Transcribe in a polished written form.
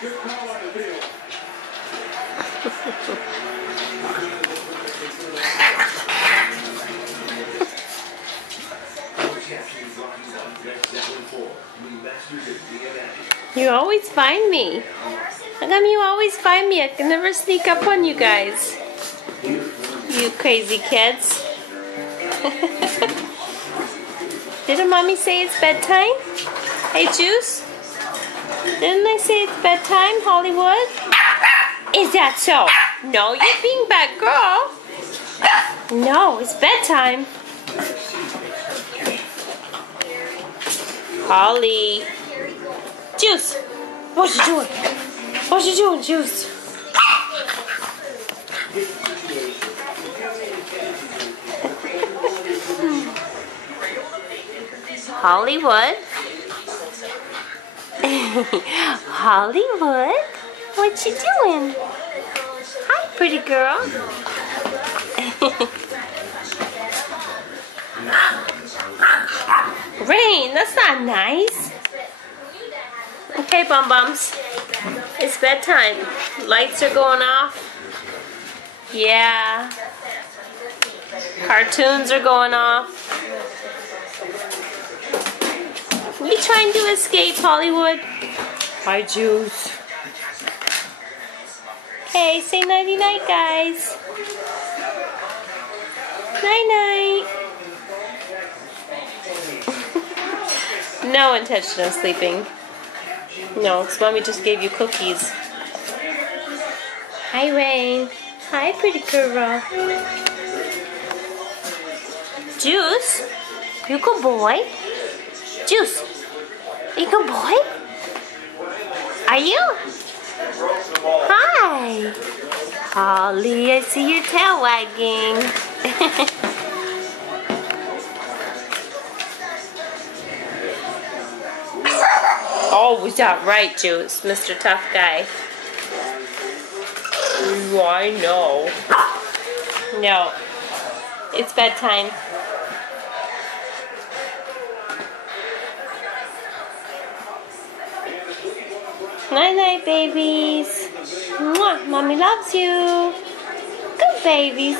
You always find me. How come you always find me? I can never sneak up on you guys. You crazy kids. Didn't mommy say it's bedtime? Hey, Juice? Didn't I say it's bedtime, Hollywood? Is that so? No, you're being bad girl. No, it's bedtime. Holly. Juice, what you doing? What you doing, Juice? Hollywood? Hollywood? What you doing? Hi, pretty girl. Rain, that's not nice. Okay, Bum Bums. It's bedtime. Lights are going off. Yeah. Cartoons are going off. You trying to escape, Hollywood? Hi, Juice. Okay, say nighty-night, guys. Night-night. No intention of sleeping. No, because Mommy just gave you cookies. Hi, Rain. Hi, pretty girl. Juice? You good boy? Juice? You good boy? Are you? Hi. Holly, I see your tail wagging. Oh, was that right, Juice? Mr. Tough Guy. I know. No. It's bedtime. Night-night, babies. Mwah. Mommy loves you. Good babies.